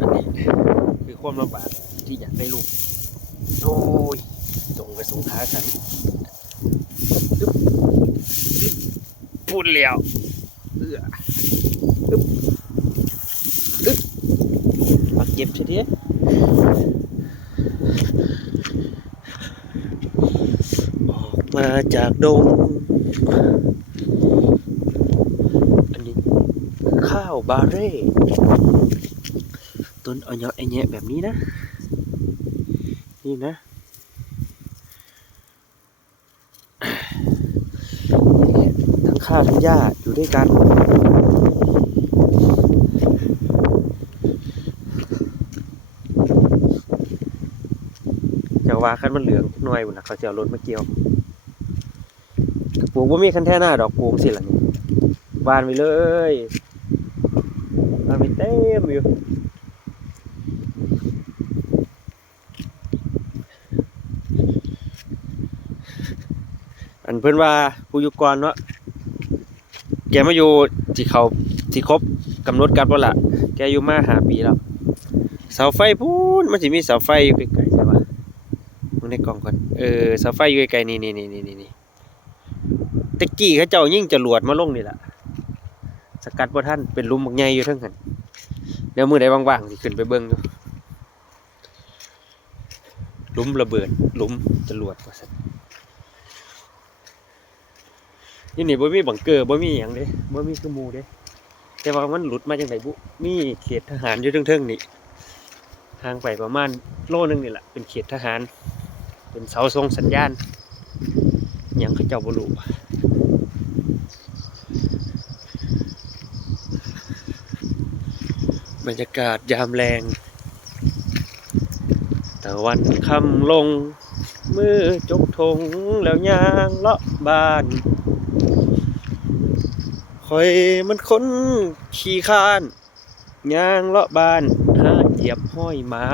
อันนี้คือความลำบากที่อยากได้ลูกโอ้ยส่งไปสงท้ากันพูดแล้วเอื้ออึ๊บอึ๊บมาเก็บใช่ไหมออกมาจากดง อันนี้ ข้าวบาเร่ ต้นเอาเนาะไอแยะแบบนี้นะ นี่นะทั้งข้าวทั้งหญ้าอยู่ด้วยกัน จะว่าคันมันเหลืองหน่อยบุญนะเขาจะเอารถมาเกี่ยวปลูกว่ามีคันแท่หน้าดอกปลูกสิล่ะนี่บานไปเลยบานไปเต็มอยู่ อันเพื่อนว่าผู้ยู่ก่อนเนาะแกมาอยู่ที่เขาที่ครบกำหนดการบ่ละแกอยู่มาหาปีแล้วเสาไฟพูนมันจะมีเสาไฟอยู่ไกลๆใช่ปะมึงในกล่องก่อนเออเสาไฟอยู่ไกลๆนี่นี่นี่นี่นี่นี่ตะกี้เขาเจ้ายิ่งจรวดมาลงนี่แหละสกัดบ่ท่านเป็นลุมบักใหญ่อยู่ทั้งหันเดี๋ยวมือใดว่างๆสิขึ้นไปเบิ่งอยู่ลุมระเบิดลุมจรวดว่าซั่น นี่นี่บ่มีบังเกอร์บ่มีหยังเด้บ่มีคือหมู่เด้แต่ว่ามันหลุดมาจังไดบุมีเขตทหารอยู่เทิงๆนี่ห่างไปประมาณโลนึงนี่แหละเป็นเขตทหาร เป็นเสาส่งสัญญาณหยังเขาเจ้าบ่รู้บรรยากาศยามแรงตะวันค่ำลง มือจกธงแล้วย่างเลาะบ้าน คอยมันคนขี่คร้านย่างเลาะบ้านหาเหยียบห้อยมา